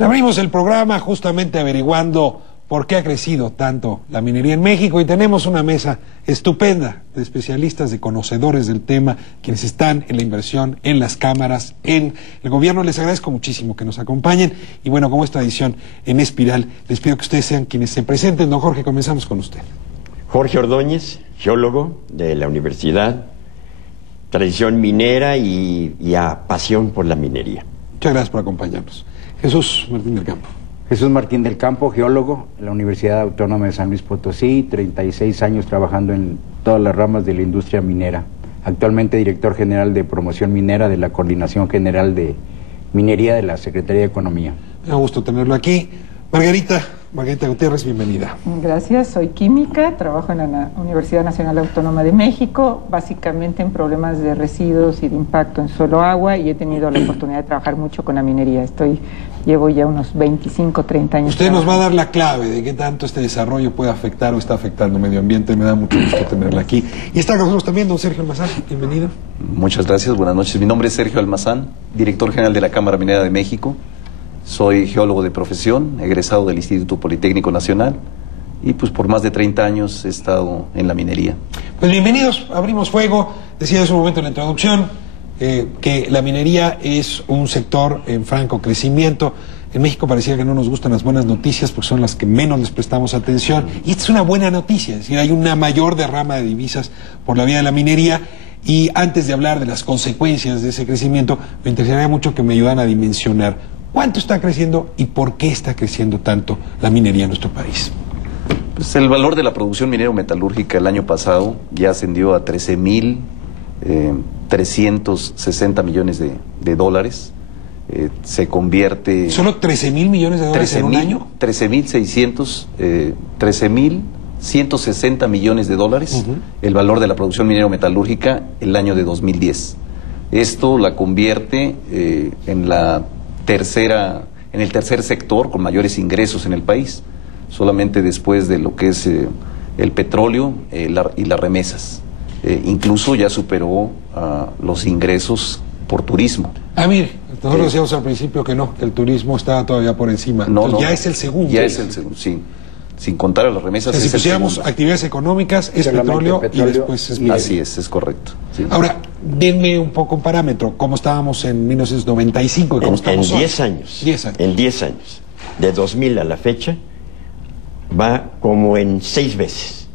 Pues abrimos el programa justamente averiguando por qué ha crecido tanto la minería en México y tenemos una mesa estupenda de especialistas, de conocedores del tema, quienes están en la inversión, en las cámaras, en el gobierno. Les agradezco muchísimo que nos acompañen y bueno, como es tradición en Espiral, les pido que ustedes sean quienes se presenten. Don Jorge, comenzamos con usted. Jorge Ordóñez, geólogo de la universidad, tradición minera y pasión por la minería. Muchas gracias por acompañarnos. Jesús Martín del Campo. Jesús Martín del Campo, geólogo en la Universidad Autónoma de San Luis Potosí, 36 años trabajando en todas las ramas de la industria minera. Actualmente director general de promoción minera de la Coordinación General de Minería de la Secretaría de Economía. Me da gusto tenerlo aquí. Margarita Gutiérrez, bienvenida. Gracias, soy química, trabajo en la Universidad Nacional Autónoma de México, básicamente en problemas de residuos y de impacto en suelo-agua, y he tenido la oportunidad de trabajar mucho con la minería. Llevo ya unos 25, 30 años. Usted nos va a dar la clave de qué tanto este desarrollo puede afectar o está afectando el medio ambiente. Me da mucho gusto tenerla aquí. Y está con nosotros también don Sergio Almazán, bienvenido. Muchas gracias, buenas noches. Mi nombre es Sergio Almazán, director general de la Cámara Minera de México. Soy geólogo de profesión, egresado del Instituto Politécnico Nacional y pues por más de 30 años he estado en la minería. Pues bienvenidos, abrimos fuego. Decía hace un momento en la introducción que la minería es un sector en franco crecimiento. En México parecía que no nos gustan las buenas noticias porque son las que menos les prestamos atención. Y esta es una buena noticia, es decir, hay una mayor derrama de divisas por la vía de la minería. Y antes de hablar de las consecuencias de ese crecimiento, me interesaría mucho que me ayudaran a dimensionar cuánto está creciendo y por qué está creciendo tanto la minería en nuestro país. Pues el valor de la producción minero-metalúrgica el año pasado ya ascendió a 13.360 millones de dólares. Se convierte... ¿Solo 13.000 millones de dólares en un año? 13.160 millones de dólares, el valor de la producción minero-metalúrgica el año de 2010. Esto la convierte en el tercer sector con mayores ingresos en el país, solamente después de lo que es el petróleo y las remesas. Incluso ya superó los ingresos por turismo. Mire, nosotros decíamos al principio que no, que el turismo estaba todavía por encima. No, ya es el segundo. Ya es el segundo, sí. Sin contar a las remesas. Si pusiéramos actividades económicas, es petróleo y después es minería. Así es correcto. Sí. Ahora, denme un poco un parámetro. ¿Cómo estábamos en 1995 y cómo estamos en 10 años. 10 años. En 10 años. De 2000 a la fecha, va como en 6 veces.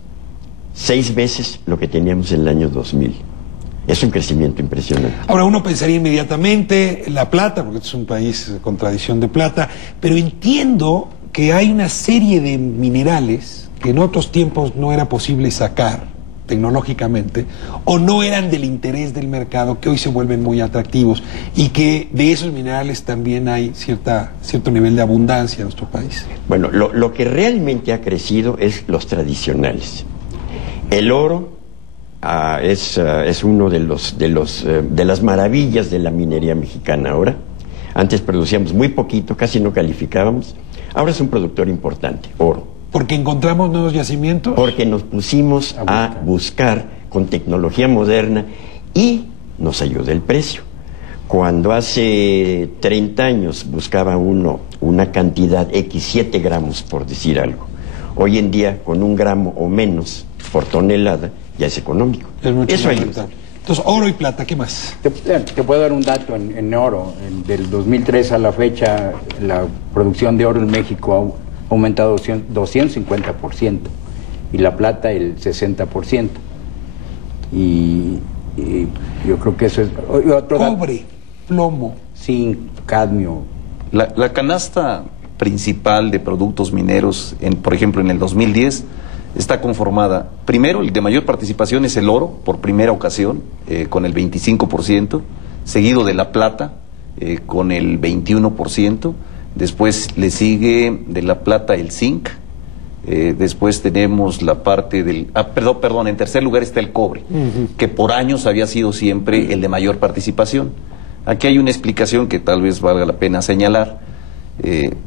6 veces lo que teníamos en el año 2000. Es un crecimiento impresionante. Ahora, uno pensaría inmediatamente la plata, porque este es un país con tradición de plata, pero entiendo que hay una serie de minerales que en otros tiempos no era posible sacar tecnológicamente o no eran del interés del mercado, que hoy se vuelven muy atractivos y que de esos minerales también hay cierto nivel de abundancia en nuestro país. Bueno, lo que realmente ha crecido es los tradicionales. El oro es uno de las maravillas de la minería mexicana ahora. Antes producíamos muy poquito, casi no calificábamos. Ahora es un productor importante, oro. ¿Porque encontramos nuevos yacimientos? Porque nos pusimos a buscar con tecnología moderna y nos ayuda el precio. Cuando hace 30 años buscaba uno una cantidad X, 7 gramos por decir algo, hoy en día con 1 gramo o menos por tonelada ya es económico. Eso ayuda. Entonces, oro y plata, ¿qué más? Te puedo dar un dato en oro. Del 2003 a la fecha, la producción de oro en México ha aumentado 250% y la plata el 60%. Y yo creo que eso es... Cobre, plomo. Zinc, cadmio. La canasta principal de productos mineros, por ejemplo, en el 2010... está conformada, primero el de mayor participación es el oro, por primera ocasión, con el 25%, seguido de la plata, con el 21%, después le sigue de la plata el zinc, después tenemos la parte del... perdón, en tercer lugar está el cobre, que por años había sido siempre el de mayor participación. Aquí hay una explicación que tal vez valga la pena señalar.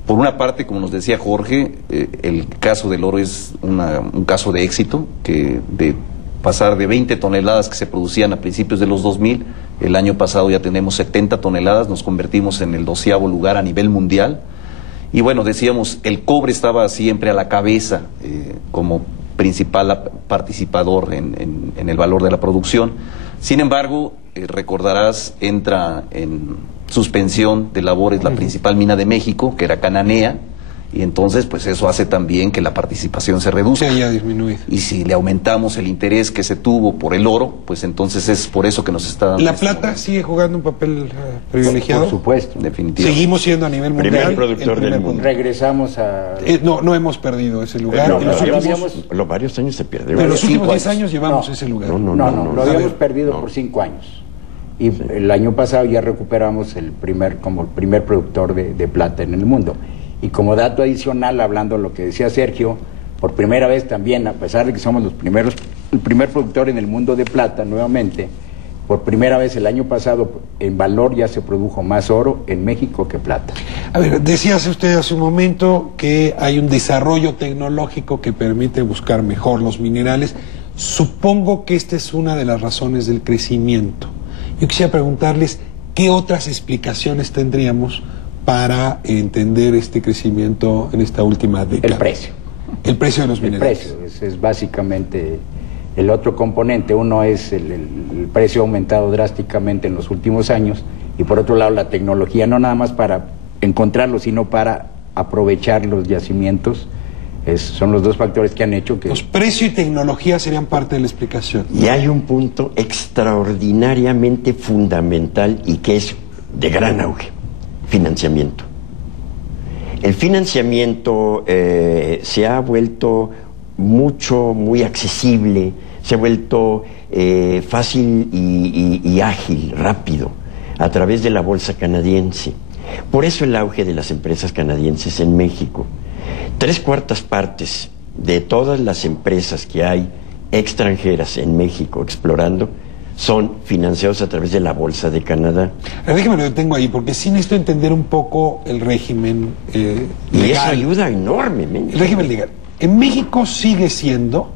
Por una parte, como nos decía Jorge, el caso del oro es un caso de éxito, que de pasar de 20 toneladas que se producían a principios de los 2000, el año pasado ya tenemos 70 toneladas, nos convertimos en el 12º lugar a nivel mundial. Y bueno, decíamos, el cobre estaba siempre a la cabeza como principal participador en el valor de la producción. Sin embargo, recordarás, entra en suspensión de labores la principal mina de México, que era Cananea, y entonces pues eso hace también que la participación se reduzca. Se haya disminuido. Y si le aumentamos el interés que se tuvo por el oro, pues entonces es por eso que nos está dando... ¿La plata sigue jugando un papel privilegiado? Por supuesto. Definitivamente. Seguimos siendo a nivel mundial Primer productor del mundo. Regresamos a... no hemos perdido ese lugar. No, En los lo últimos- habíamos- Los varios años se perdió. pero en los últimos 5 10 años llevamos No. ese lugar. No, lo A habíamos ver, perdido por 5 años. Y el año pasado ya recuperamos como el primer productor de plata en el mundo. Y como dato adicional, hablando de lo que decía Sergio, por primera vez también, a pesar de que somos el primer productor en el mundo de plata nuevamente, por primera vez el año pasado en valor ya se produjo más oro en México que plata. A ver, decía usted hace un momento que hay un desarrollo tecnológico que permite buscar mejor los minerales. Supongo que esta es una de las razones del crecimiento. Yo quisiera preguntarles qué otras explicaciones tendríamos para entender este crecimiento en esta última década. El precio. El precio de los El minerales. precio es básicamente el otro componente. Uno es el precio ha aumentado drásticamente en los últimos años, y por otro lado la tecnología, no nada más para encontrarlos, sino para aprovechar los yacimientos. Son los dos factores que han hecho que... Los precios y tecnología serían parte de la explicación. Y hay un punto extraordinariamente fundamental y que es de gran auge: financiamiento. El financiamiento se ha vuelto muy accesible, se ha vuelto fácil y ágil, rápido, a través de la bolsa canadiense. Por eso el auge de las empresas canadienses en México. 3/4 partes de todas las empresas que hay extranjeras en México explorando son financiados a través de la Bolsa de Canadá. Déjeme lo detengo ahí, porque sí necesito entender un poco el régimen Y eso legal. ayuda enormemente. El régimen legal. En México sigue siendo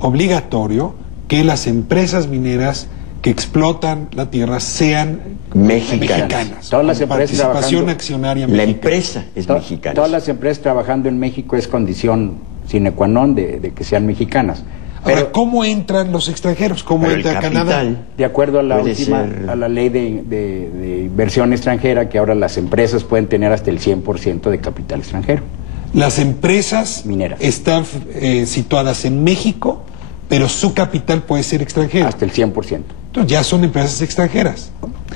obligatorio que las empresas mineras que explotan la tierra sean Mexicanas. Todas las con empresas participación trabajando- accionaria La mexicana. empresa es mexicana. Todas las empresas trabajando en México es condición sine qua non de que sean mexicanas. Ahora, Pero ¿cómo entran los extranjeros? ¿Cómo Pero el entra Canadá? capital de acuerdo a la puede última, ser- a la ley de inversión extranjera, que ahora las empresas pueden tener hasta el 100% de capital extranjero. Las empresas Mineras. están situadas en México, pero su capital puede ser extranjero. Hasta el 100%. Entonces ya son empresas extranjeras.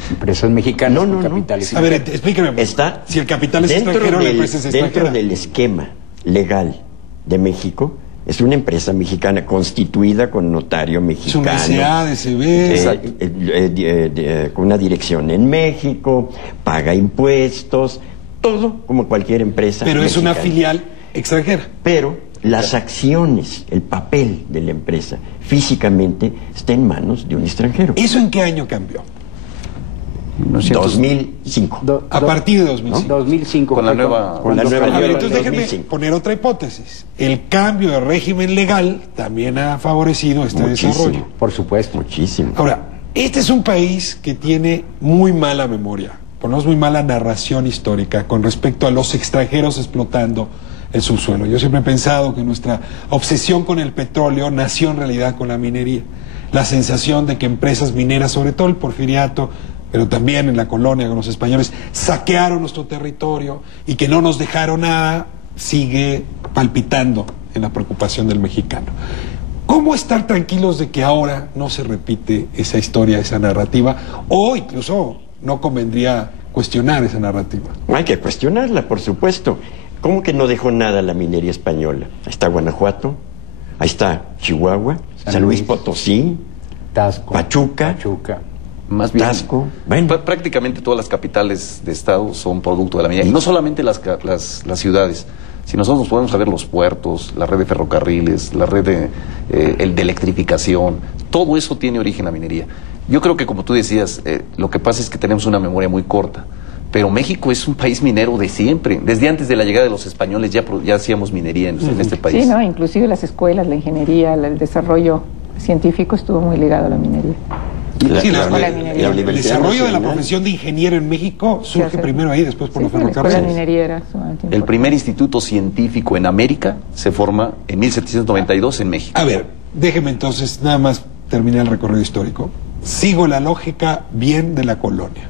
Empresas mexicanas No, con no, no. capital A extranjero. ver, explíqueme. Está si el capital es dentro extranjero, la del- empresa es extranjera. Dentro del esquema legal de México, es una empresa mexicana constituida con notario Es una mexicano. SADCB. Con una dirección en México, paga impuestos, todo como cualquier empresa pero es una mexicana. filial extranjera. Pero las acciones, el papel de la empresa, físicamente, está en manos de un extranjero. ¿Eso en qué año cambió? 2005. A partir de 2005. 2005. Con la fue nueva- con la cuando nueva cambió A ver, ley. la entonces ley. déjeme 2005. poner otra hipótesis. El cambio de régimen legal también ha favorecido este Muchísimo. desarrollo. Por supuesto. Muchísimo. Ahora, este es un país que tiene muy mala memoria, por lo menos muy mala narración histórica con respecto a los extranjeros explotando el subsuelo. Yo siempre he pensado que nuestra obsesión con el petróleo nació en realidad con la minería. La sensación de que empresas mineras, sobre todo el porfiriato, pero también en la colonia con los españoles, saquearon nuestro territorio y que no nos dejaron nada, sigue palpitando en la preocupación del mexicano. ¿Cómo estar tranquilos de que ahora no se repite esa historia, esa narrativa? O incluso no convendría cuestionar esa narrativa. Hay que cuestionarla, por supuesto. ¿Cómo que no dejó nada la minería española? Ahí está Guanajuato, ahí está Chihuahua, San Luis Potosí, Tasco. Pachuca. Más bien, Tasco. Bueno. prácticamente todas las capitales de estado son producto de la minería. Y no solamente las ciudades, si nosotros podemos ver los puertos, la red de ferrocarriles, la red de electrificación, todo eso tiene origen en la minería. Yo creo que, como tú decías, lo que pasa es que tenemos una memoria muy corta. Pero México es un país minero de siempre. Desde antes de la llegada de los españoles ya hacíamos minería en este país. Sí, ¿no? Inclusive las escuelas, la ingeniería, el desarrollo científico estuvo muy ligado a la minería. Sí, la minería. el desarrollo de la Nacional. profesión de ingeniero en México surge primero ahí, después por los La ferrocarriles. minería era sumamente El importante. primer instituto científico en América se forma en 1792 en México. A ver, déjeme entonces nada más terminar el recorrido histórico. Sigo la lógica bien de la colonia.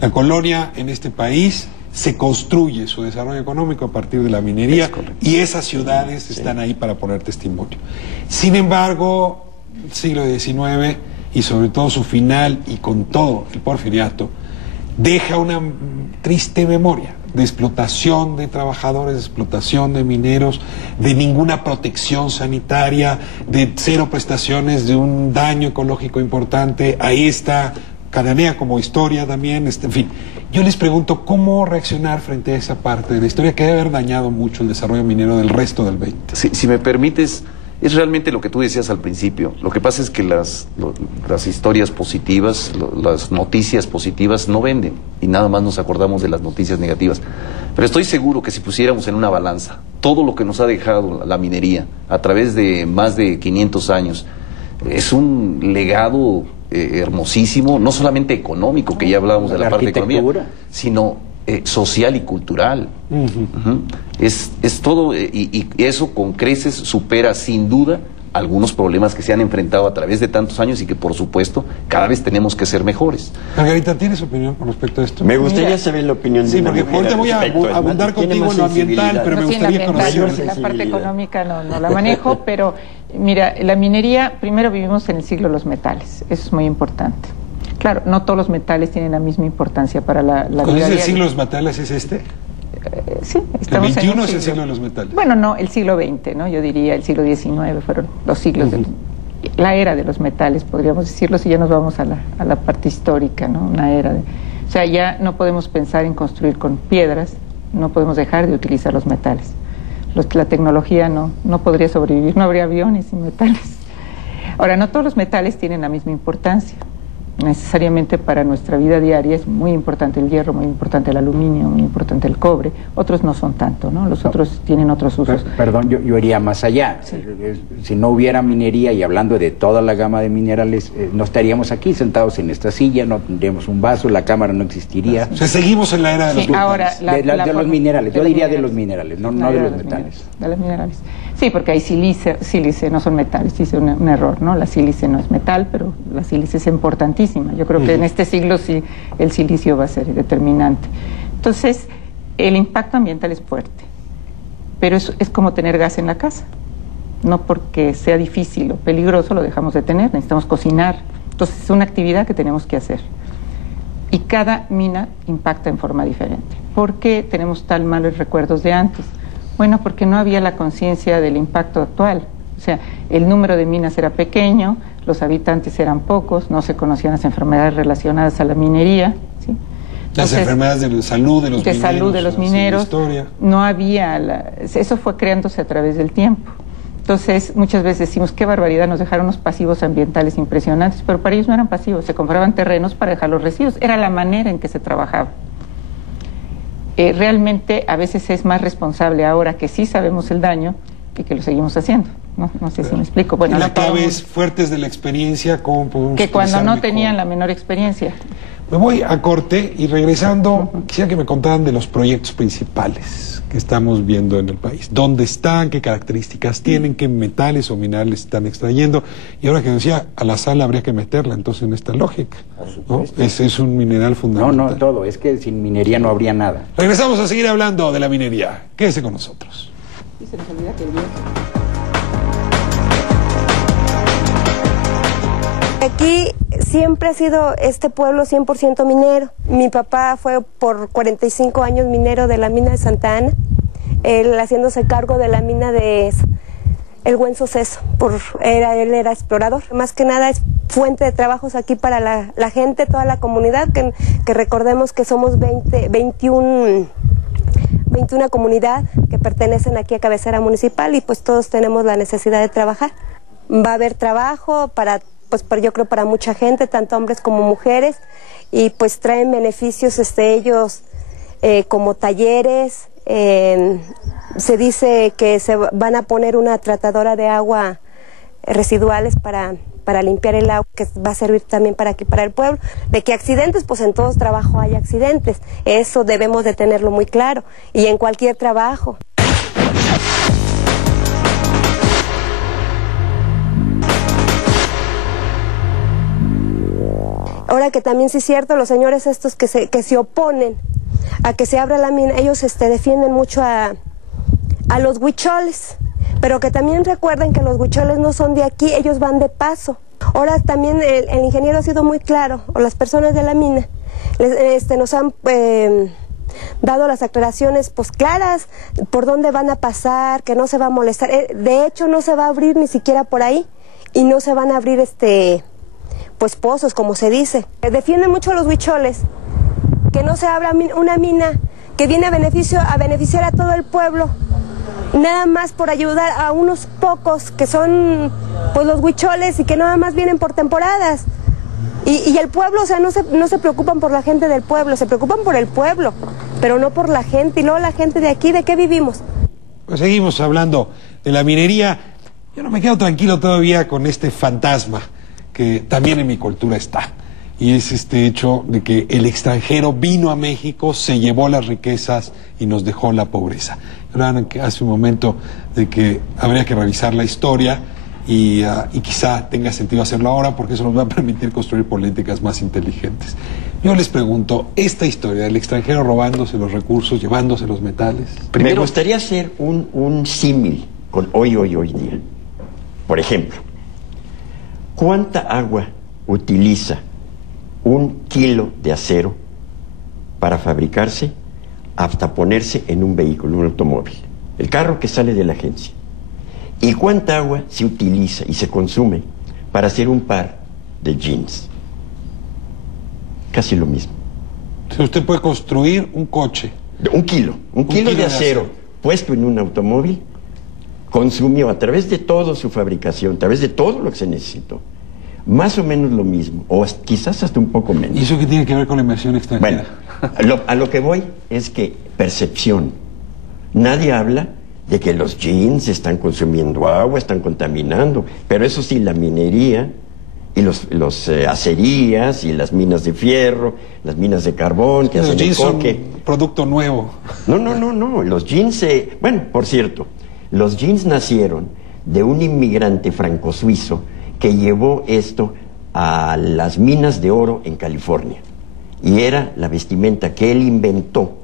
La colonia en este país se construye su desarrollo económico a partir de la minería Es correcto. y esas ciudades están ahí para poner testimonio. Sin embargo, el siglo XIX y sobre todo su final y con todo el porfiriato deja una triste memoria de explotación de trabajadores, de explotación de mineros, de ninguna protección sanitaria, de cero prestaciones, de un daño ecológico importante. Ahí está Cananea como historia también, en fin. Yo les pregunto cómo reaccionar frente a esa parte de la historia que debe haber dañado mucho el desarrollo minero del resto del 20. Si me permites, es realmente lo que tú decías al principio. Lo que pasa es que las historias positivas, las noticias positivas no venden y nada más nos acordamos de las noticias negativas. Pero estoy seguro que si pusiéramos en una balanza todo lo que nos ha dejado la minería a través de más de 500 años, es un legado hermosísimo, no solamente económico, que ya hablábamos de la parte de economía, sino social y cultural. Ujú. Es todo, y eso con creces supera sin duda algunos problemas que se han enfrentado a través de tantos años y que por supuesto cada vez tenemos que ser mejores. Margarita, ¿tienes opinión con respecto a esto? Me gustaría saber la opinión de Sí, una porque mujer ahorita al voy a respecto. abundar Tiene contigo más en lo ambiental, sensibilidad. pero me No, sí, gustaría la ambiental, conocer. la parte económica no la manejo, pero mira, la minería, primero vivimos en el siglo de los metales, eso es muy importante. Claro, no todos los metales tienen la misma importancia para la ¿Cuál es vida el diaria. siglo de los metales? ¿Es este? Sí, El estamos en 21 un es el siglo de los metales. Bueno, no, el siglo XX, ¿no? Yo diría el siglo XIX fueron los siglos la era de los metales, podríamos decirlo, si ya nos vamos a la parte histórica, ¿no? Una era de... O sea, ya no podemos pensar en construir con piedras, no podemos dejar de utilizar los metales. La tecnología no podría sobrevivir, no habría aviones sin metales. Ahora, no todos los metales tienen la misma importancia. Necesariamente para nuestra vida diaria es muy importante el hierro, muy importante el aluminio, muy importante el cobre. Otros no son tanto, ¿no? Los otros tienen otros usos. Perdón, yo iría más allá. Sí. Si no hubiera minería, y hablando de toda la gama de minerales, no estaríamos aquí sentados en esta silla, no tendríamos un vaso, la cámara no existiría. O sea, seguimos en la era de los Sí, metales. ahora, De los minerales, yo diría de los minerales, no La de era los metales. De los minerales. Sí, porque hay sílice, no son metales, hice un error, ¿no? La sílice no es metal, pero la sílice es importantísima. Yo creo que en este siglo sí el silicio va a ser determinante. Entonces, el impacto ambiental es fuerte, pero es como tener gas en la casa. No porque sea difícil o peligroso lo dejamos de tener, necesitamos cocinar. Entonces, es una actividad que tenemos que hacer. Y cada mina impacta en forma diferente. ¿Por qué tenemos tan malos recuerdos de antes? Bueno, porque no había la conciencia del impacto actual. O sea, el número de minas era pequeño, los habitantes eran pocos, no se conocían las enfermedades relacionadas a la minería, ¿sí? Las Entonces, enfermedades de salud de los de mineros. salud de los así, mineros, historia. no había, eso fue creándose a través del tiempo. Entonces, muchas veces decimos, qué barbaridad, nos dejaron unos pasivos ambientales impresionantes, pero para ellos no eran pasivos, se compraban terrenos para dejar los residuos, era la manera en que se trabajaba. Realmente a veces es más responsable ahora que sí sabemos el daño y que lo seguimos haciendo. No sé si me explico. Bueno, Y la no todo clave el es mundo. fuertes de la experiencia, cómo podemos Que cuando utilizar no mejor. tenían la menor experiencia. Me voy a corte y regresando, quisiera que me contaran de los proyectos principales que estamos viendo en el país. ¿Dónde están? ¿Qué características tienen? ¿Qué metales o minerales están extrayendo? Y ahora que decía, a la sal habría que meterla entonces en esta lógica, ¿no? Ese es un mineral fundamental. No, todo, es que sin minería no habría nada. Regresamos a seguir hablando de la minería. Quédese con nosotros. Y se nos olvida que el viento. Aquí siempre ha sido este pueblo 100% minero. Mi papá fue por 45 años minero de la mina de Santa Ana, él haciéndose cargo de la mina de El Buen Suceso. Él era explorador. Más que nada es fuente de trabajos aquí para la gente, toda la comunidad, que recordemos que somos 21 comunidad que pertenecen aquí a cabecera municipal y pues todos tenemos la necesidad de trabajar. Va a haber trabajo yo creo para mucha gente, tanto hombres como mujeres, y pues traen beneficios ellos como talleres. Se dice que se van a poner una tratadora de agua residuales para para limpiar el agua, que va a servir también para aquí, para el pueblo. De que accidentes, pues en todo trabajo hay accidentes. Eso debemos de tenerlo muy claro. Y en cualquier trabajo. Ahora que también sí es cierto, los señores estos que se oponen a que se abra la mina, ellos defienden mucho a los huicholes, pero que también recuerden que los huicholes no son de aquí, ellos van de paso. Ahora también el ingeniero ha sido muy claro, o las personas de la mina, nos han dado las aclaraciones pues claras, por dónde van a pasar, que no se va a molestar. De hecho no se va a abrir ni siquiera por ahí, y no se van a abrir pues pozos, como se dice. Defienden mucho a los huicholes, que no se abra una mina que viene a beneficiar a todo el pueblo, nada más por ayudar a unos pocos que son pues los huicholes y que nada más vienen por temporadas. Y el pueblo, o sea, no se preocupan por la gente del pueblo, se preocupan por el pueblo, pero no por la gente. Y luego la gente de aquí, ¿de qué vivimos? Pues seguimos hablando de la minería. Yo no me quedo tranquilo todavía con este fantasma que también en mi cultura está, y es este hecho de que el extranjero vino a México, se llevó las riquezas y nos dejó la pobreza. Hablaban hace un momento de que habría que revisar la historia y quizá tenga sentido hacerlo ahora, porque eso nos va a permitir construir políticas más inteligentes. Yo les pregunto, esta historia del extranjero robándose los recursos, llevándose los metales... Me gustaría hacer un símil con hoy día. Por ejemplo, ¿cuánta agua utiliza un kilo de acero para fabricarse hasta ponerse en un vehículo, un automóvil? El carro que sale de la agencia. ¿Y cuánta agua se utiliza y se consume para hacer un par de jeans? Casi lo mismo. Si usted puede construir un coche. Un kilo de acero puesto en un automóvil consumió a través de toda su fabricación, a través de todo lo que se necesitó, más o menos lo mismo, o quizás hasta un poco menos. ¿Y eso qué tiene que ver con la inversión extranjera? Bueno, a lo que voy es que percepción. Nadie habla de que los jeans están consumiendo agua, están contaminando, pero eso sí, la minería y los acerías y las minas de fierro, las minas de carbón que hacen el coque. Son un producto nuevo. No, los jeans, bueno, por cierto, los jeans nacieron de un inmigrante franco-suizo que llevó esto a las minas de oro en California. Y era la vestimenta que él inventó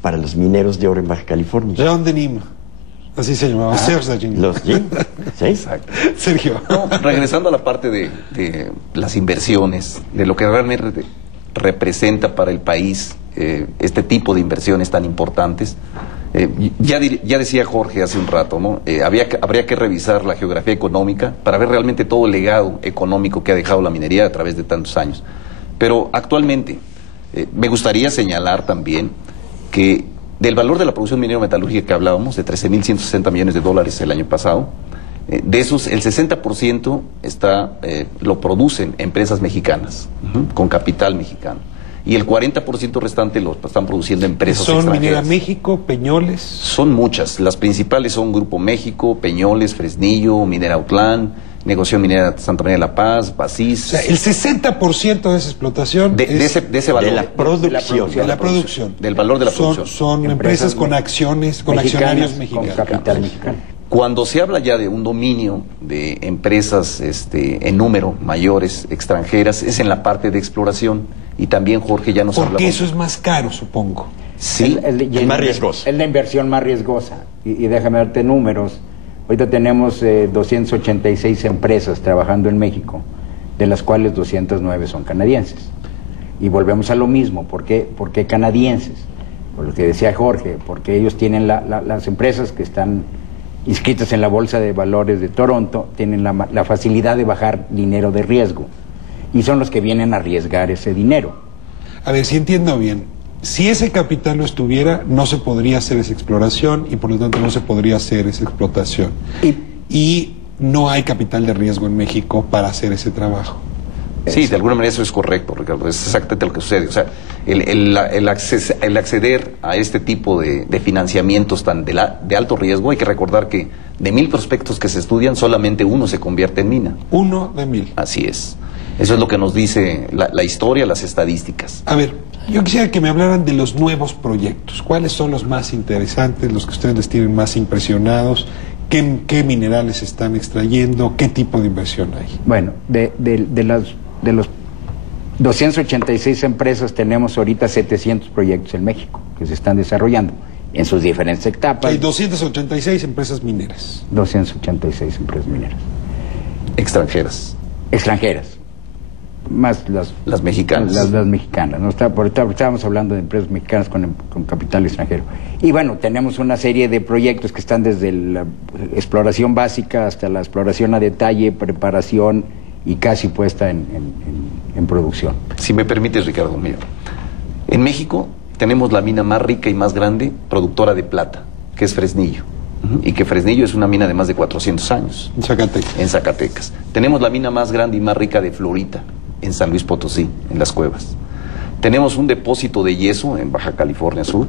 para los mineros de oro en Baja California. Jean Denim, así se llamaba, Serge Denim. Los jeans, ¿sí? Exacto. Sergio. No, regresando a la parte de las inversiones, de lo que realmente representa para el país este tipo de inversiones tan importantes. Ya decía Jorge hace un rato, ¿no? Habría que revisar la geografía económica para ver realmente todo el legado económico que ha dejado la minería a través de tantos años. Pero actualmente me gustaría señalar también que del valor de la producción minero-metalúrgica que hablábamos, de 13.160 millones de dólares el año pasado, de esos el 60% lo producen empresas mexicanas, con capital mexicano. Y el 40% restante lo están produciendo empresas extranjeras. ¿Son Minera México, Peñoles? Son muchas. Las principales son Grupo México, Peñoles, Fresnillo, Minera Autlán, Negocio Minera Santa María de la Paz, Basís. O sea, el 60% de esa explotación de ese valor. De la producción. De la producción. Del valor de la producción. Son empresas con acciones, con accionarios mexicanos. Con capital mexicano. Cuando se habla ya de un dominio de empresas en número mayores, extranjeras, es en la parte de exploración. Y también Jorge ya nos habla. Porque eso es más caro, supongo. Sí, es más riesgoso. Es la inversión más riesgosa. Y déjame darte números. Ahorita tenemos 286 empresas trabajando en México, de las cuales 209 son canadienses. Y volvemos a lo mismo. ¿Por qué canadienses? Por lo que decía Jorge, porque ellos tienen las empresas que están inscritas en la Bolsa de Valores de Toronto, tienen la facilidad de bajar dinero de riesgo. Y son los que vienen a arriesgar ese dinero. A ver, si entiendo bien, si ese capital no estuviera, no se podría hacer esa exploración y por lo tanto no se podría hacer esa explotación. Y no hay capital de riesgo en México para hacer ese trabajo. Sí, de alguna manera eso es correcto, Ricardo, es exactamente lo que sucede. O sea, el acceder a este tipo de financiamientos tan de alto riesgo, hay que recordar que De 1000 prospectos que se estudian, solamente uno se convierte en mina. 1 de 1000. Así es. Eso es lo que nos dice la historia, las estadísticas. A ver, yo quisiera que me hablaran de los nuevos proyectos. ¿Cuáles son los más interesantes, los que ustedes les tienen más impresionados? ¿Qué minerales están extrayendo? ¿Qué tipo de inversión hay? Bueno, de los 286 empresas tenemos ahorita 700 proyectos en México que se están desarrollando en sus diferentes etapas. Hay 286 empresas mineras. 286 empresas mineras. Extranjeras. Extranjeras. Más las mexicanas. Las mexicanas, ¿no? Estábamos hablando de empresas mexicanas con capital extranjero. Y bueno, tenemos una serie de proyectos que están desde la exploración básica hasta la exploración a detalle, preparación y casi puesta en producción. Si me permites, Ricardo, mira, en México tenemos la mina más rica y más grande productora de plata, que es Fresnillo. Y que Fresnillo es una mina de más de 400 años. En Zacatecas. En Zacatecas. Tenemos la mina más grande y más rica de Florita, en San Luis Potosí, en Las Cuevas. Tenemos un depósito de yeso en Baja California Sur,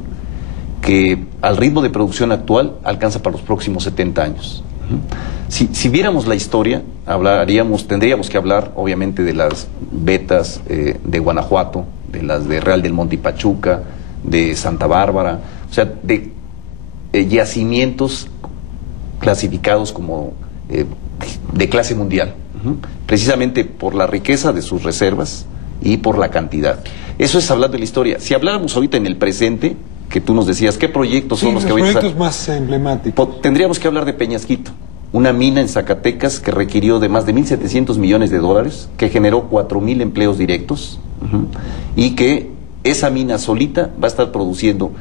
que al ritmo de producción actual alcanza para los próximos 70 años. Si viéramos la historia, tendríamos que hablar obviamente de las vetas de Guanajuato, de las de Real del Monte y Pachuca, de Santa Bárbara, o sea, de yacimientos clasificados como de clase mundial, precisamente por la riqueza de sus reservas y por la cantidad. Eso es hablando de la historia. Si habláramos ahorita en el presente, que tú nos decías, ¿qué proyectos son los que hoy proyectos más emblemáticos? Tendríamos que hablar de Peñasquito, una mina en Zacatecas que requirió de más de 1.700 millones de dólares, que generó 4.000 empleos directos, y que esa mina solita va a estar produciendo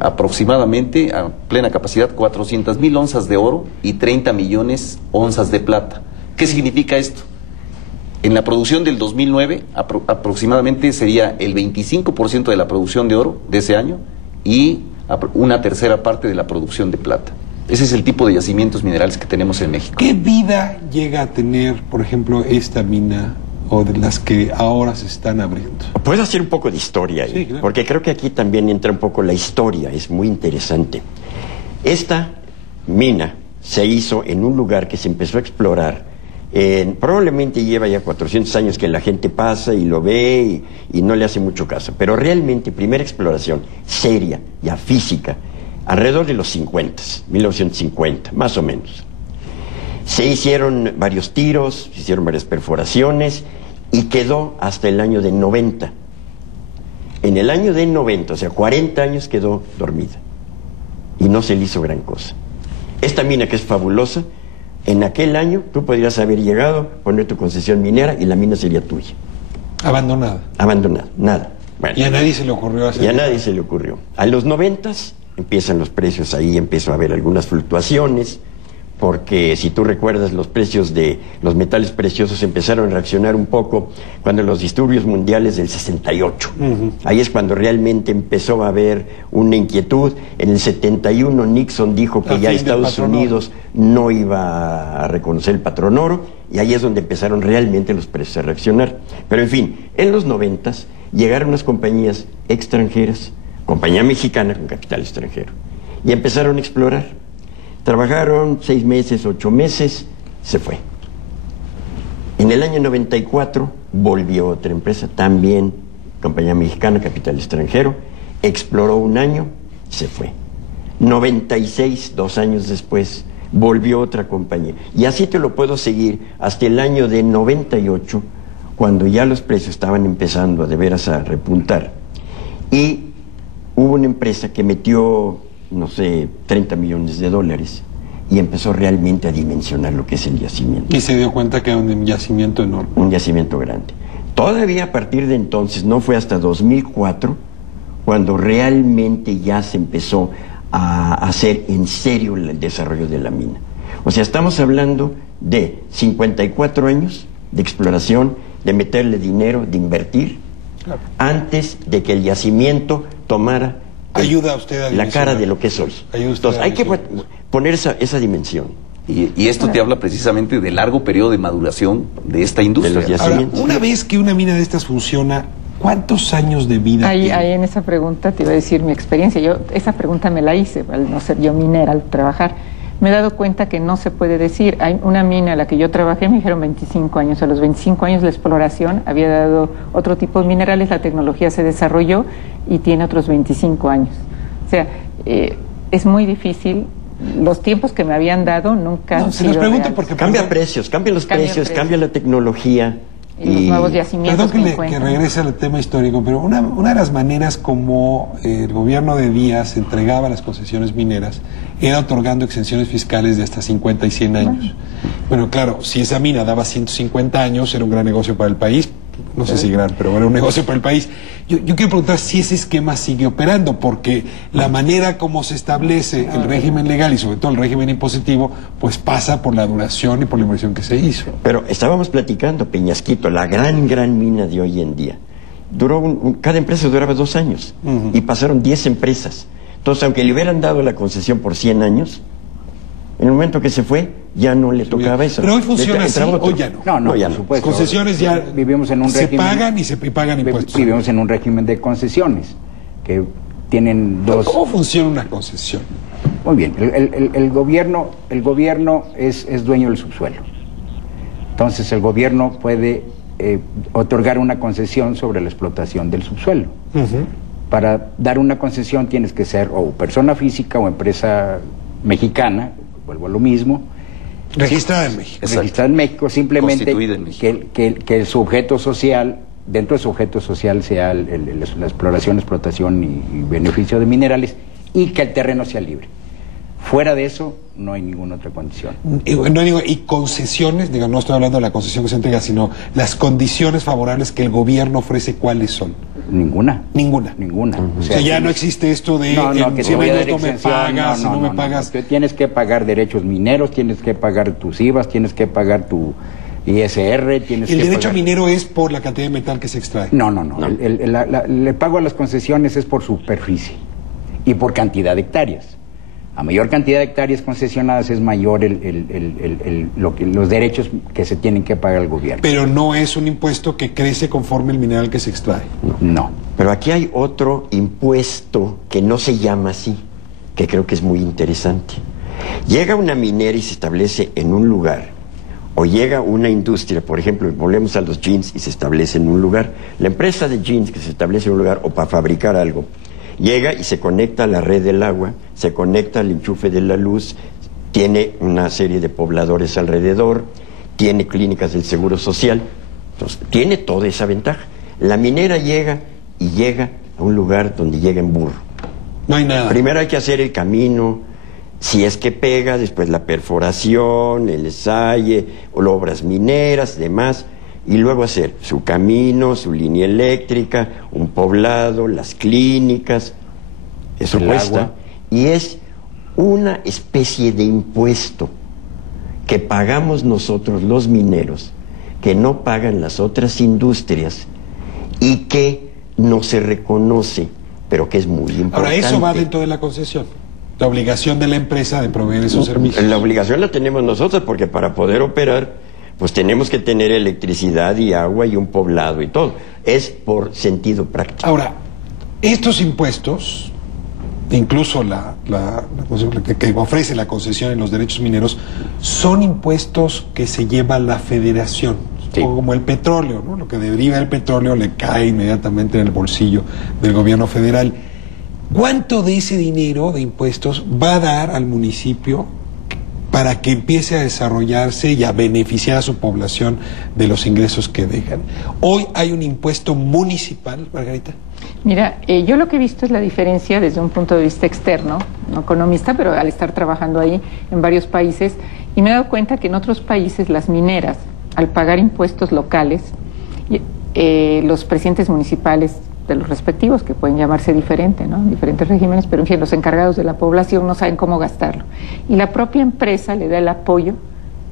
aproximadamente a plena capacidad 400.000 onzas de oro y 30 millones onzas de plata. ¿Qué significa esto? En la producción del 2009 aproximadamente sería el 25% de la producción de oro de ese año y una tercera parte de la producción de plata. Ese es el tipo de yacimientos minerales que tenemos en México. ¿Qué vida llega a tener, por ejemplo, esta mina o de las que ahora se están abriendo? Puedo hacer un poco de historia ahí, sí, claro, porque creo que aquí también entra un poco la historia, es muy interesante. Esta mina se hizo en un lugar que se empezó a explorar. Probablemente lleva ya 400 años que la gente pasa y lo ve y no le hace mucho caso, pero realmente primera exploración seria, ya física, alrededor de los 50, 1950, más o menos. Se hicieron varios tiros, se hicieron varias perforaciones y quedó hasta el año de 90. En el año de 90, o sea, 40 años quedó dormida y no se le hizo gran cosa. Esta mina, que es fabulosa, en aquel año tú podrías haber llegado, poner tu concesión minera y la mina sería tuya. Abandonada. Abandonada, nada. Bueno, y a nadie se le ocurrió hacer. Y a nadie se le ocurrió. A los 90 empiezan los precios, ahí empezó a haber algunas fluctuaciones, porque si tú recuerdas, los precios de los metales preciosos empezaron a reaccionar un poco cuando los disturbios mundiales del 68. Ahí es cuando realmente empezó a haber una inquietud. En el 71 Nixon dijo que ya Estados Unidos no iba a reconocer el patrón oro, y ahí es donde empezaron realmente los precios a reaccionar. Pero en fin, en los 90 llegaron las compañías extranjeras, compañía mexicana con capital extranjero, y empezaron a explorar. Trabajaron 6 meses, 8 meses, se fue. En el año 94 volvió otra empresa, también compañía mexicana, capital extranjero, exploró un año, se fue. 96, 2 años después, volvió otra compañía. Y así te lo puedo seguir hasta el año de 98, cuando ya los precios estaban empezando de veras a repuntar. Y hubo una empresa que metió, no sé, 30 millones de dólares y empezó realmente a dimensionar lo que es el yacimiento. Y se dio cuenta que era un yacimiento enorme. Un yacimiento grande. Todavía a partir de entonces, no fue hasta 2004, cuando realmente ya se empezó a hacer en serio el desarrollo de la mina. O sea, estamos hablando de 54 años de exploración, de meterle dinero, de invertir, claro, antes de que el yacimiento tomara ayuda a usted a la cara de lo que es hoy. Entonces hay que poner esa dimensión. Y esto te habla precisamente del largo periodo de maduración de esta industria. De los yacimientos. Ahora, una vez que una mina de estas funciona, ¿cuántos años de vida tiene? Ahí en esa pregunta te iba a decir mi experiencia. Esa pregunta me la hice, al no ser yo minera, al trabajar. me he dado cuenta que no se puede decir. Hay una mina a la que yo trabajé, me dijeron 25 años. A los 25 años la exploración había dado otro tipo de minerales, la tecnología se desarrolló y tiene otros 25 años. O sea, es muy difícil. Los tiempos que me habían dado nunca han sido reales. Porque cambia precios, cambian los precios, cambia la tecnología. Y los nuevos yacimientos. Perdón que regrese al tema histórico, pero una de las maneras como el gobierno de Díaz entregaba las concesiones mineras era otorgando exenciones fiscales de hasta 50 y 100 años. Bueno, claro, si esa mina daba 150 años, era un gran negocio para el país. No sé si gran, pero era un negocio para el país. Yo quiero preguntar si ese esquema sigue operando, porque la manera como se establece el régimen legal y sobre todo el régimen impositivo, pues pasa por la duración y por la inversión que se hizo. Pero estábamos platicando, Peñasquito, la gran mina de hoy en día. Cada empresa duraba 2 años y pasaron 10 empresas. Entonces, aunque le hubieran dado la concesión por 100 años, en el momento que se fue, ya no le tocaba eso. Pero hoy funciona así, hoy ya no. No, ya por supuesto. Las concesiones ya vivimos en un se régimen, pagan y se pagan impuestos. Vivimos en un régimen de concesiones que tienen dos. ¿Cómo funciona una concesión? Muy bien, el gobierno es dueño del subsuelo. Entonces el gobierno puede otorgar una concesión sobre la explotación del subsuelo. Para dar una concesión tienes que ser o persona física o empresa mexicana, vuelvo a lo mismo. Registrada en México. Registrada en México, simplemente en México. que su objeto social, dentro de su objeto social sea la exploración, explotación y beneficio de minerales, y que el terreno sea libre. Fuera de eso, no hay ninguna otra condición. Y concesiones, digo, no estoy hablando de la concesión que se entrega, sino las condiciones favorables que el gobierno ofrece, ¿cuáles son? Ninguna. Ninguna. O sea, ya no existe esto de que si te voy a dar no me exención, pagas, si no me pagas. Tú tienes que pagar derechos mineros, tienes que pagar tus IVAs, tienes que pagar tu ISR, tienes que ¿El derecho pagar... minero es por la cantidad de metal que se extrae? No. El pago a las concesiones es por superficie y por cantidad de hectáreas. A mayor cantidad de hectáreas concesionadas es mayor los derechos que se tienen que pagar al gobierno. Pero no es un impuesto que crece conforme el mineral que se extrae. No. Pero aquí hay otro impuesto que no se llama así, que creo que es muy interesante. Llega una minera y se establece en un lugar, o llega una industria, por ejemplo, volvemos a los jeans y se establece en un lugar. La empresa de jeans que se establece en un lugar o para fabricar algo, llega y se conecta a la red del agua, se conecta al enchufe de la luz, tiene una serie de pobladores alrededor, tiene clínicas del Seguro Social, entonces tiene toda esa ventaja. La minera llega a un lugar donde llega en burro. No hay nada. Primero hay que hacer el camino, si es que pega, después la perforación, el ensaye, obras mineras, demás, y luego hacer su camino, su línea eléctrica, un poblado, las clínicas, eso cuesta. Agua. Y es una especie de impuesto que pagamos nosotros los mineros, que no pagan las otras industrias y que no se reconoce, pero que es muy importante. Ahora, eso va dentro de la concesión. La obligación de la empresa de proveer esos servicios. La obligación la tenemos nosotros, porque para poder operar pues tenemos que tener electricidad y agua y un poblado y todo. Es por sentido práctico. Ahora, estos impuestos, incluso que ofrece la concesión en los derechos mineros, son impuestos que se lleva la federación. Sí. Como el petróleo, ¿no? Lo que deriva del petróleo le cae inmediatamente en el bolsillo del gobierno federal. ¿Cuánto de ese dinero de impuestos va a dar al municipio para que empiece a desarrollarse y a beneficiar a su población de los ingresos que dejan? ¿Hoy hay un impuesto municipal, Margarita? Mira, yo lo que he visto es la diferencia desde un punto de vista externo, no economista, pero al estar trabajando ahí en varios países, y me he dado cuenta que en otros países las mineras, al pagar impuestos locales, los presidentes municipales de los respectivos, que pueden llamarse diferente, ¿no? Diferentes regímenes, pero en fin, los encargados de la población no saben cómo gastarlo. Y la propia empresa le da el apoyo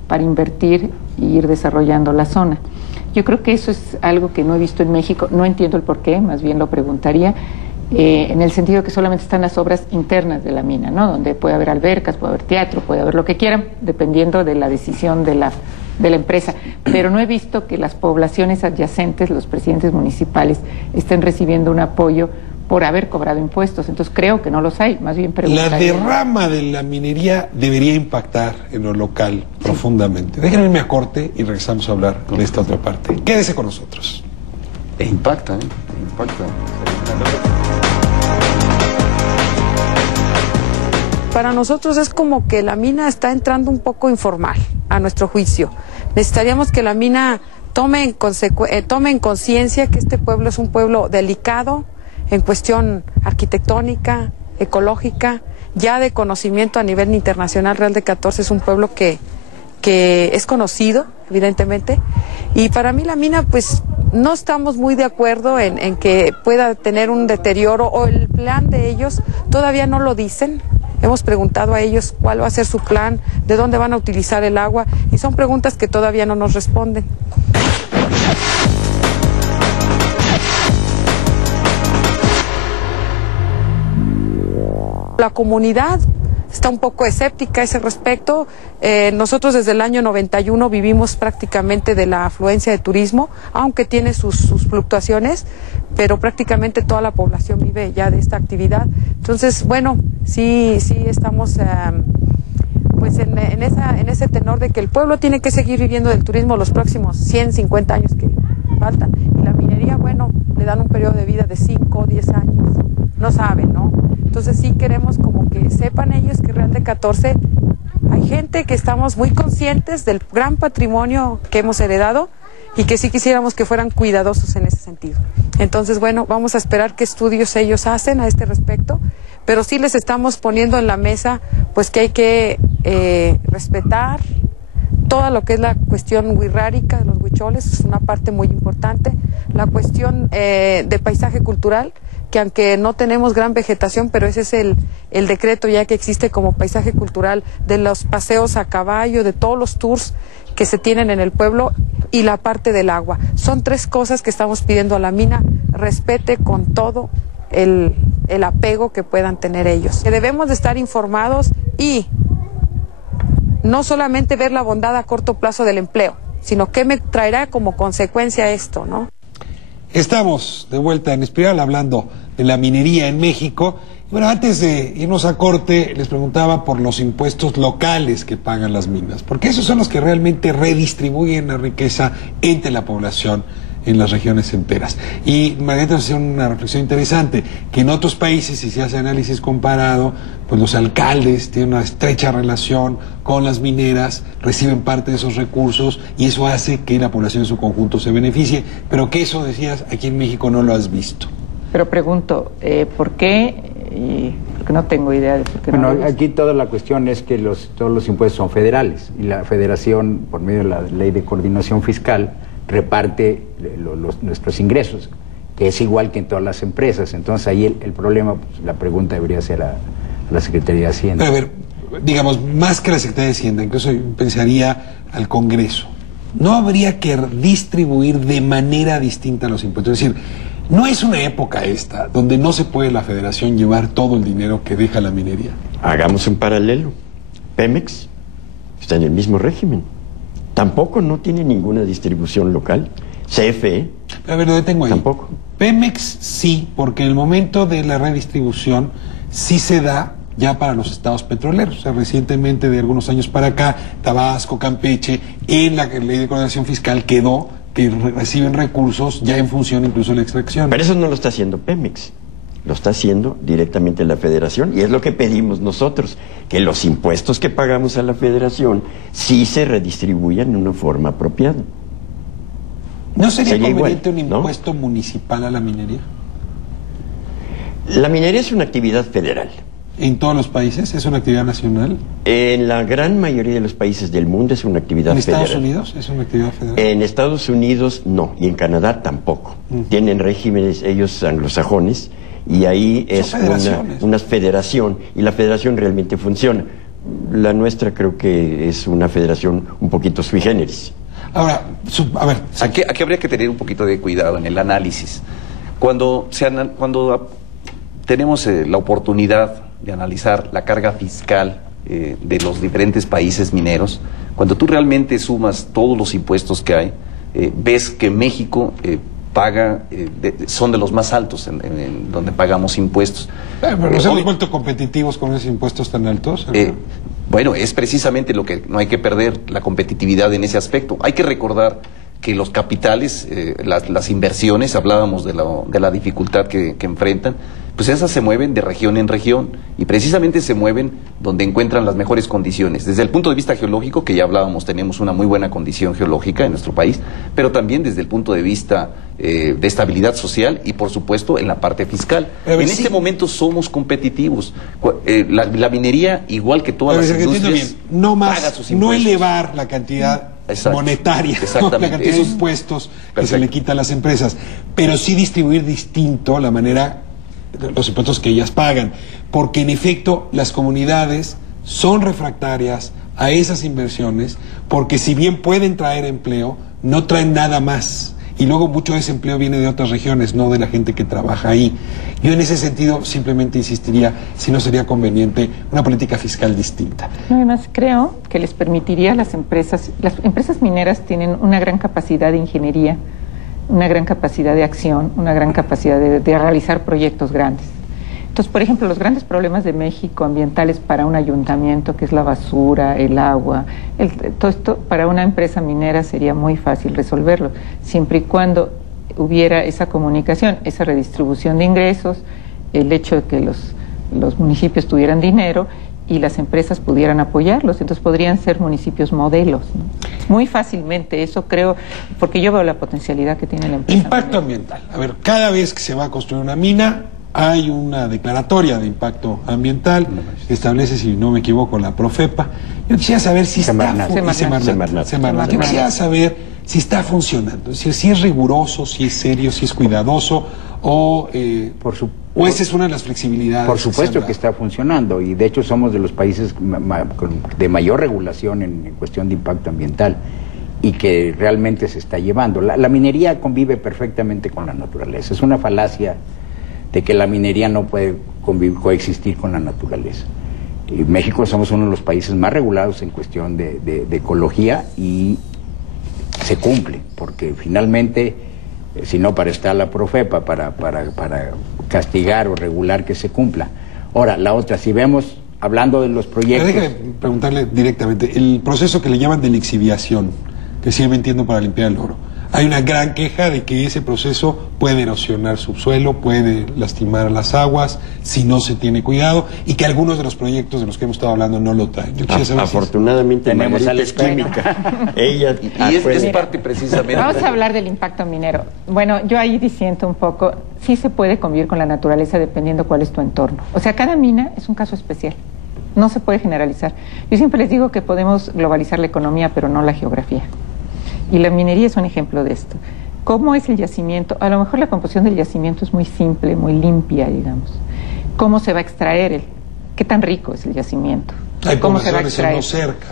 para invertir y ir desarrollando la zona. Yo creo que eso es algo que no he visto en México, no entiendo el porqué, más bien lo preguntaría, en el sentido que solamente están las obras internas de la mina, ¿no? Donde puede haber albercas, puede haber teatro, puede haber lo que quieran, dependiendo de la decisión de la empresa, pero no he visto que las poblaciones adyacentes, los presidentes municipales, estén recibiendo un apoyo por haber cobrado impuestos. Entonces creo que no los hay, más bien La preguntaría. derrama de la minería debería impactar en lo local profundamente. Déjenme irme a corte y regresamos a hablar de esta otra parte. Quédese con nosotros. Impacta. Para nosotros es como que la mina está entrando un poco informal, a nuestro juicio. Necesitaríamos que la mina tome en conciencia que este pueblo es un pueblo delicado en cuestión arquitectónica, ecológica, ya de conocimiento a nivel internacional. Real de 14 es un pueblo que es conocido, evidentemente, y para mí la mina, pues, no estamos muy de acuerdo en que pueda tener un deterioro, o el plan de ellos todavía no lo dicen. Hemos preguntado a ellos cuál va a ser su plan, de dónde van a utilizar el agua, y son preguntas que todavía no nos responden. La comunidad está un poco escéptica a ese respecto. Nosotros desde el año 91 vivimos prácticamente de la afluencia de turismo, aunque tiene sus fluctuaciones, pero prácticamente toda la población vive ya de esta actividad. Entonces, bueno, sí estamos pues en ese tenor de que el pueblo tiene que seguir viviendo del turismo los próximos 150 años que faltan. Y la minería, bueno, le dan un periodo de vida de 5 o 10 años. No saben, ¿no? Entonces sí queremos como que sepan ellos que Real de 14 hay gente que estamos muy conscientes del gran patrimonio que hemos heredado y que sí quisiéramos que fueran cuidadosos en ese sentido. Entonces, bueno, vamos a esperar qué estudios ellos hacen a este respecto, pero sí les estamos poniendo en la mesa pues que hay que respetar todo lo que es la cuestión wixárika de los huicholes, es una parte muy importante, la cuestión de paisaje cultural, que aunque no tenemos gran vegetación, pero ese es el decreto ya que existe como paisaje cultural, de los paseos a caballo, de todos los tours que se tienen en el pueblo, y la parte del agua. Son 3 cosas que estamos pidiendo a la mina, respete con todo el apego que puedan tener ellos. Que debemos de estar informados y no solamente ver la bondad a corto plazo del empleo, sino qué me traerá como consecuencia esto, ¿no? Estamos de vuelta en Espiral hablando de la minería en México. Bueno, antes de irnos a corte, les preguntaba por los impuestos locales que pagan las minas, porque esos son los que realmente redistribuyen la riqueza entre la población en las regiones enteras. Y Margarita nos hacía una reflexión interesante, que en otros países, si se hace análisis comparado, pues los alcaldes tienen una estrecha relación con las mineras, reciben parte de esos recursos y eso hace que la población en su conjunto se beneficie, pero que eso, decías, aquí en México no lo has visto. Pero pregunto, ¿por qué? Porque no tengo idea de por qué no. Bueno, aquí toda la cuestión es que todos los impuestos son federales y la federación, por medio de la ley de coordinación fiscal, reparte nuestros ingresos, que es igual que en todas las empresas. Entonces ahí el problema, pues, la pregunta debería ser a la Secretaría de Hacienda. Pero a ver, digamos, más que la Secretaría de Hacienda, incluso yo pensaría al Congreso. ¿No habría que distribuir de manera distinta los impuestos? Es decir, no es una época esta donde no se puede la Federación llevar todo el dinero que deja la minería. Hagamos un paralelo. Pemex está en el mismo régimen. Tampoco no tiene ninguna distribución local. CFE. A ver, lo detengo ahí. Tampoco. Pemex sí, porque el momento de la redistribución sí se da ya para los estados petroleros. O sea, recientemente, de algunos años para acá, Tabasco, Campeche, en la ley de coordinación fiscal quedó que reciben recursos ya en función incluso de la extracción. Pero eso no lo está haciendo Pemex. Lo está haciendo directamente la Federación y es lo que pedimos nosotros, que los impuestos que pagamos a la Federación sí se redistribuyan de una forma apropiada. ¿No sería conveniente igual, un impuesto municipal a la minería? La minería es una actividad federal. ¿En todos los países? ¿Es una actividad nacional? En la gran mayoría de los países del mundo es una actividad federal. ¿En Estados Unidos es una actividad federal? En Estados Unidos no, y en Canadá tampoco. Tienen regímenes ellos anglosajones, y ahí es una federación, y la federación realmente funciona. La nuestra creo que es una federación un poquito sui generis. Ahora, a ver... Aquí habría que tener un poquito de cuidado en el análisis. Cuando tenemos la oportunidad de analizar la carga fiscal de los diferentes países mineros, cuando tú realmente sumas todos los impuestos que hay, ves que México paga, son de los más altos en donde pagamos impuestos. Pero nos hemos vuelto competitivos con esos impuestos tan altos. Bueno, es precisamente lo que no hay que perder, la competitividad en ese aspecto. Hay que recordar que los capitales, las inversiones, hablábamos de la dificultad que enfrentan, pues esas se mueven de región en región y precisamente se mueven donde encuentran las mejores condiciones. Desde el punto de vista geológico, que ya hablábamos, tenemos una muy buena condición geológica en nuestro país, pero también desde el punto de vista de estabilidad social y, por supuesto, en la parte fiscal. En este momento somos competitivos. La minería, igual que todas las industrias, no paga sus impuestos. No elevar la cantidad monetaria, ¿no? La cantidad de impuestos que se le quita a las empresas, pero sí distribuir distinto la manera, los impuestos que ellas pagan, porque en efecto las comunidades son refractarias a esas inversiones, porque si bien pueden traer empleo, no traen nada más. Y luego mucho de ese empleo viene de otras regiones, no de la gente que trabaja ahí. Yo en ese sentido simplemente insistiría si no sería conveniente una política fiscal distinta. Además creo que les permitiría a las empresas mineras tienen una gran capacidad de ingeniería, una gran capacidad de acción, una gran capacidad de realizar proyectos grandes. Entonces, por ejemplo, los grandes problemas de México ambientales para un ayuntamiento, que es la basura, el agua, todo esto, para una empresa minera sería muy fácil resolverlo, siempre y cuando hubiera esa comunicación, esa redistribución de ingresos, el hecho de que los municipios tuvieran dinero y las empresas pudieran apoyarlos. Entonces podrían ser municipios modelos, ¿no? Muy fácilmente, eso creo, porque yo veo la potencialidad que tiene la empresa. Impacto ambiental. A ver, cada vez que se va a construir una mina, hay una declaratoria de impacto ambiental que establece, si no me equivoco, la Profepa. Yo quisiera saber si Semarnat. Yo quisiera saber si está funcionando, si es riguroso, si es serio, si es cuidadoso, o esa es una de las flexibilidades. Por supuesto que está funcionando, y de hecho somos de los países de mayor regulación en cuestión de impacto ambiental, y que realmente se está llevando. La minería convive perfectamente con la naturaleza. Es una falacia de que la minería no puede coexistir con la naturaleza. Y México somos uno de los países más regulados en cuestión de ecología, y se cumple, porque finalmente, si no para estar la Profepa, para castigar o regular que se cumpla. Ahora, la otra, si vemos, hablando de los proyectos... Déjame preguntarle directamente, el proceso que le llaman de lixiviación, que sigue entiendo para limpiar el oro, hay una gran queja de que ese proceso puede erosionar subsuelo, puede lastimar las aguas si no se tiene cuidado, y que algunos de los proyectos de los que hemos estado hablando no lo traen. Afortunadamente tenemos a la química. Ella y es parte precisamente. Vamos a hablar del impacto minero. Bueno, yo ahí disiento un poco. Sí se puede convivir con la naturaleza dependiendo cuál es tu entorno. O sea, cada mina es un caso especial. No se puede generalizar. Yo siempre les digo que podemos globalizar la economía, pero no la geografía. Y la minería es un ejemplo de esto. ¿Cómo es el yacimiento? A lo mejor la composición del yacimiento es muy simple, muy limpia, digamos. ¿Cómo se va a extraer qué tan rico es el yacimiento? Hay ¿Cómo se va a extraer? No cerca.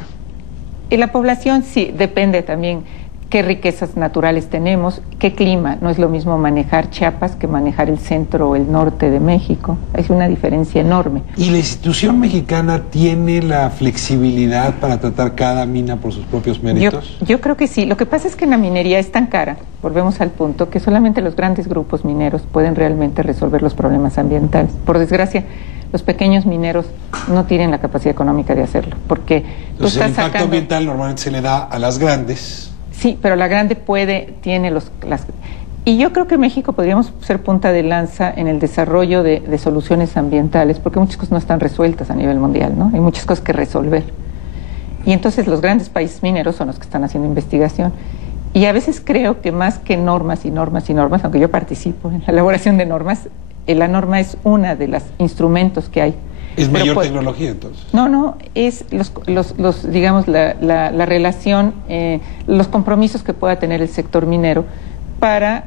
Y la población sí, depende también qué riquezas naturales tenemos, qué clima. No es lo mismo manejar Chiapas que manejar el centro o el norte de México. Es una diferencia enorme. ¿Y la institución mexicana tiene la flexibilidad para tratar cada mina por sus propios méritos? Yo creo que sí. Lo que pasa es que la minería es tan cara, volvemos al punto, que solamente los grandes grupos mineros pueden realmente resolver los problemas ambientales. Por desgracia, los pequeños mineros no tienen la capacidad económica de hacerlo, porque entonces el impacto ambiental normalmente se le da a las grandes. Sí, pero la grande tiene y yo creo que México podríamos ser punta de lanza en el desarrollo de soluciones ambientales, porque muchas cosas no están resueltas a nivel mundial, ¿no? Hay muchas cosas que resolver. Y entonces los grandes países mineros son los que están haciendo investigación. Y a veces creo que más que normas y normas y normas, aunque yo participo en la elaboración de normas, la norma es una de los instrumentos que hay. ¿Es mayor tecnología entonces? No, es digamos, la relación, los compromisos que pueda tener el sector minero para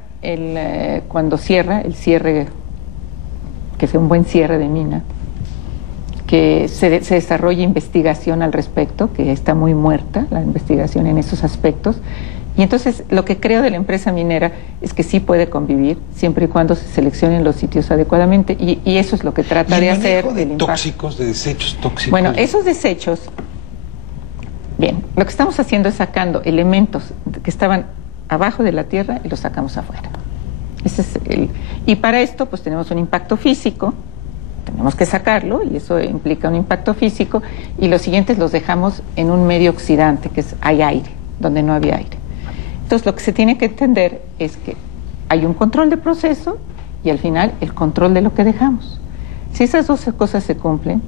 cuando el cierre, que sea un buen cierre de mina, que se desarrolle investigación al respecto, que está muy muerta la investigación en esos aspectos. Y entonces lo que creo de la empresa minera es que sí puede convivir siempre y cuando se seleccionen los sitios adecuadamente, y eso es lo que trata de hacer el impacto. Tóxicos, de desechos tóxicos. Bueno, esos desechos, bien, lo que estamos haciendo es sacando elementos que estaban abajo de la tierra y los sacamos afuera. Y para esto pues tenemos un impacto físico, tenemos que sacarlo y eso implica un impacto físico, y los siguientes los dejamos en un medio oxidante, que hay aire, donde no había aire. Entonces lo que se tiene que entender es que hay un control de proceso y al final el control de lo que dejamos. Si esas dos cosas se cumplen,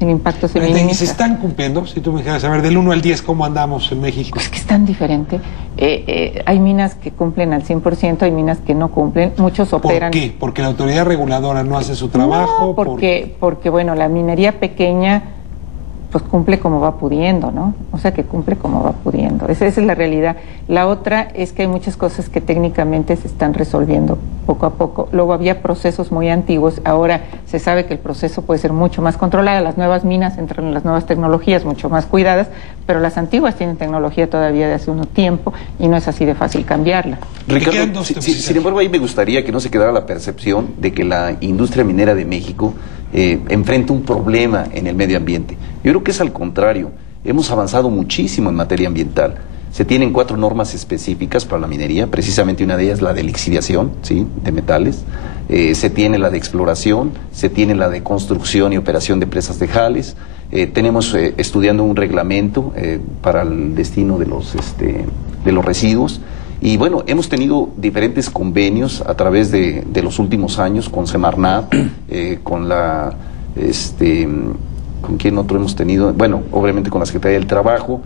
el impacto se minimiza. ¿Y se están cumpliendo? Si tú me dijeras, a ver, del 1 al 10, ¿cómo andamos en México? Es que es tan diferente. Hay minas que cumplen al 100%, hay minas que no cumplen, muchos operan... ¿Por qué? ¿Porque la autoridad reguladora no hace su trabajo? No, porque bueno, la minería pequeña pues cumple como va pudiendo, ¿no? O sea, que cumple como va pudiendo. Esa es la realidad. La otra es que hay muchas cosas que técnicamente se están resolviendo poco a poco. Luego había procesos muy antiguos, ahora se sabe que el proceso puede ser mucho más controlado, las nuevas minas entran en las nuevas tecnologías mucho más cuidadas, pero las antiguas tienen tecnología todavía de hace un tiempo y no es así de fácil cambiarla. Ricardo, sin embargo, ahí me gustaría que no se quedara la percepción de que la industria minera de México enfrenta un problema en el medio ambiente. Yo creo que es al contrario. Hemos avanzado muchísimo en materia ambiental. Se tienen 4 normas específicas para la minería, precisamente una de ellas la de lixiviación, ¿sí?, de metales. Se tiene la de exploración, se tiene la de construcción y operación de presas de jales. Tenemos estudiando un reglamento para el destino de los residuos. Y bueno, hemos tenido diferentes convenios a través de los últimos años con Semarnat, con la... ¿Con quién otro hemos tenido? Bueno, obviamente con la Secretaría del Trabajo,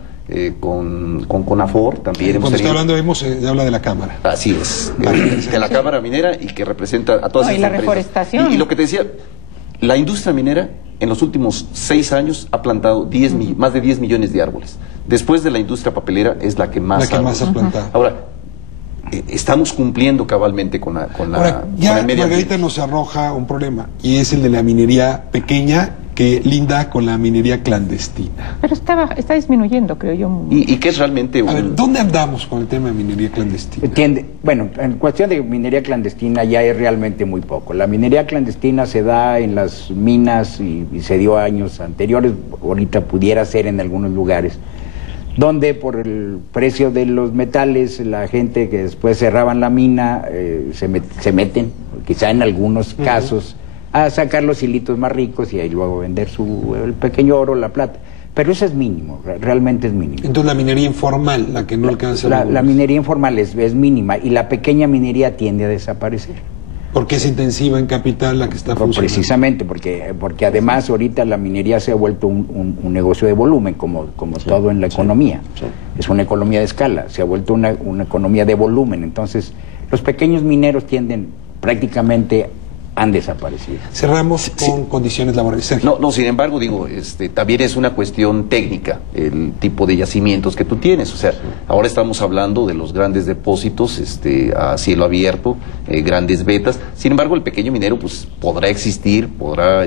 con CONAFOR también hemos tenido... Cuando está hablando, habla de la Cámara. Así es, de la Cámara Minera y que representa a todas estas la empresas. reforestación. Y lo que te decía, la industria minera en los últimos 6 años ha plantado más de 10 millones de árboles. Después de la industria papelera es la que más ha plantado. Ahora, estamos cumpliendo cabalmente con Ahora, el ya medio Margarita ambiente. nos arroja un problema, y es el de la minería pequeña, que linda con la minería clandestina. Pero está disminuyendo, creo yo. ¿Y qué es realmente A ver, ¿dónde andamos con el tema de minería clandestina? Bueno, en cuestión de minería clandestina ya es realmente muy poco. La minería clandestina se da en las minas y se dio años anteriores, ahorita pudiera ser en algunos lugares, donde por el precio de los metales, la gente que después cerraban la mina se meten, quizá en algunos casos, a sacar los hilitos más ricos y ahí luego vender el pequeño oro, la plata. Pero eso es mínimo, realmente es mínimo. Entonces la minería informal, la que no alcanza... La minería informal es mínima y la pequeña minería tiende a desaparecer. Porque es intensiva en capital la que está funcionando. Precisamente, porque además ahorita la minería se ha vuelto un negocio de volumen, como todo en la economía. Sí. Es una economía de escala, se ha vuelto una economía de volumen. Entonces, los pequeños mineros prácticamente han desaparecido. Cerramos con condiciones laborales. Sergio. No, sin embargo, digo, también es una cuestión técnica el tipo de yacimientos que tú tienes. O sea, ahora estamos hablando de los grandes depósitos a cielo abierto, grandes vetas. Sin embargo, el pequeño minero pues podrá existir, podrá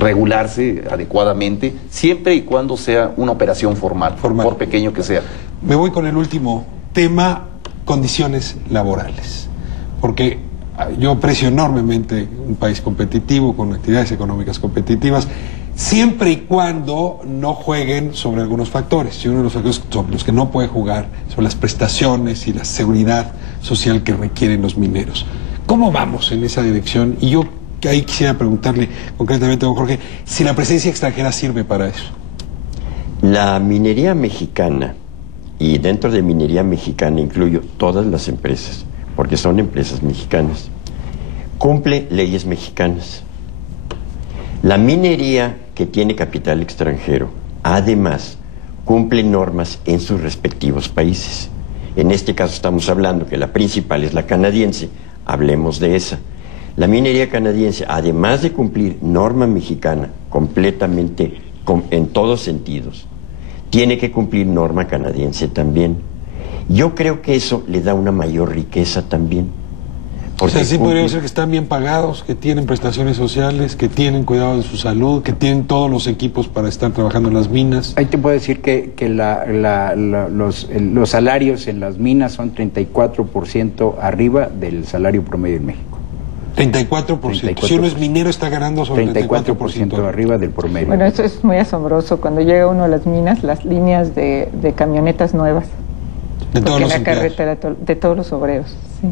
regularse adecuadamente, siempre y cuando sea una operación formal, por pequeño que sea. Me voy con el último tema, condiciones laborales. Porque yo aprecio enormemente un país competitivo, con actividades económicas competitivas, siempre y cuando no jueguen sobre algunos factores. Y uno de los factores sobre los que no puede jugar son las prestaciones y la seguridad social que requieren los mineros. ¿Cómo vamos en esa dirección? Y yo ahí quisiera preguntarle concretamente a don Jorge, si la presencia extranjera sirve para eso. La minería mexicana, y dentro de minería mexicana incluyo todas las empresas, porque son empresas mexicanas, cumple leyes mexicanas. La minería que tiene capital extranjero, además, cumple normas en sus respectivos países. En este caso estamos hablando que la principal es la canadiense, hablemos de esa. La minería canadiense, además de cumplir norma mexicana completamente, en todos sentidos, tiene que cumplir norma canadiense también. Yo creo que eso le da una mayor riqueza también. O sea, sí podría ser que están bien pagados, que tienen prestaciones sociales, que tienen cuidado de su salud, que tienen todos los equipos para estar trabajando en las minas. Ahí te puedo decir que los salarios en las minas son 34% arriba del salario promedio en México. 34%. Si uno es minero está ganando sobre 34% arriba del promedio. Bueno, eso es muy asombroso. Cuando llega uno a las minas, las líneas de camionetas nuevas. De todos los carretera de todos los obreros. Sí.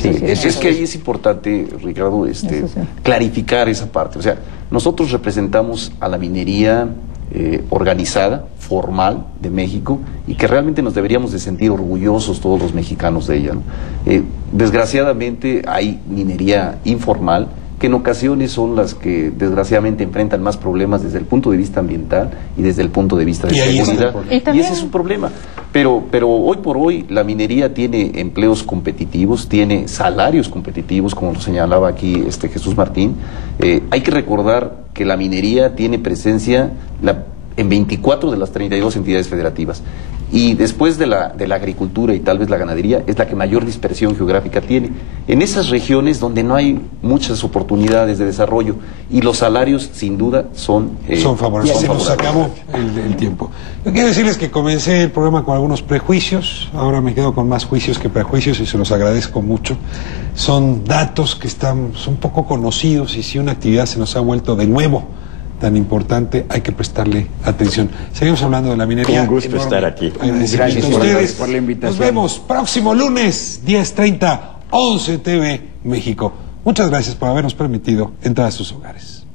Sí, Es que ahí es importante, Ricardo, clarificar esa parte. O sea, nosotros representamos a la minería organizada, formal de México, y que realmente nos deberíamos de sentir orgullosos todos los mexicanos de ella, ¿no? Desgraciadamente hay minería informal, que en ocasiones son las que desgraciadamente enfrentan más problemas desde el punto de vista ambiental y desde el punto de vista de seguridad. Y ese es un problema. Pero hoy por hoy la minería tiene empleos competitivos, tiene salarios competitivos, como lo señalaba aquí Jesús Martín. Hay que recordar que la minería tiene presencia en 24 de las 32 entidades federativas. Y después de la agricultura y tal vez la ganadería, es la que mayor dispersión geográfica tiene. En esas regiones donde no hay muchas oportunidades de desarrollo, y los salarios, sin duda, son favorables. Se nos acabó el tiempo. Yo quiero decirles que comencé el programa con algunos prejuicios, ahora me quedo con más juicios que prejuicios y se los agradezco mucho. Son datos que son poco conocidos, y si una actividad se nos ha vuelto de nuevo tan importante, hay que prestarle atención. Seguimos hablando de la minería. Un gusto estar aquí. Gracias a ustedes por la invitación. Nos vemos próximo lunes, 10:30, 11 TV México. Muchas gracias por habernos permitido entrar a sus hogares.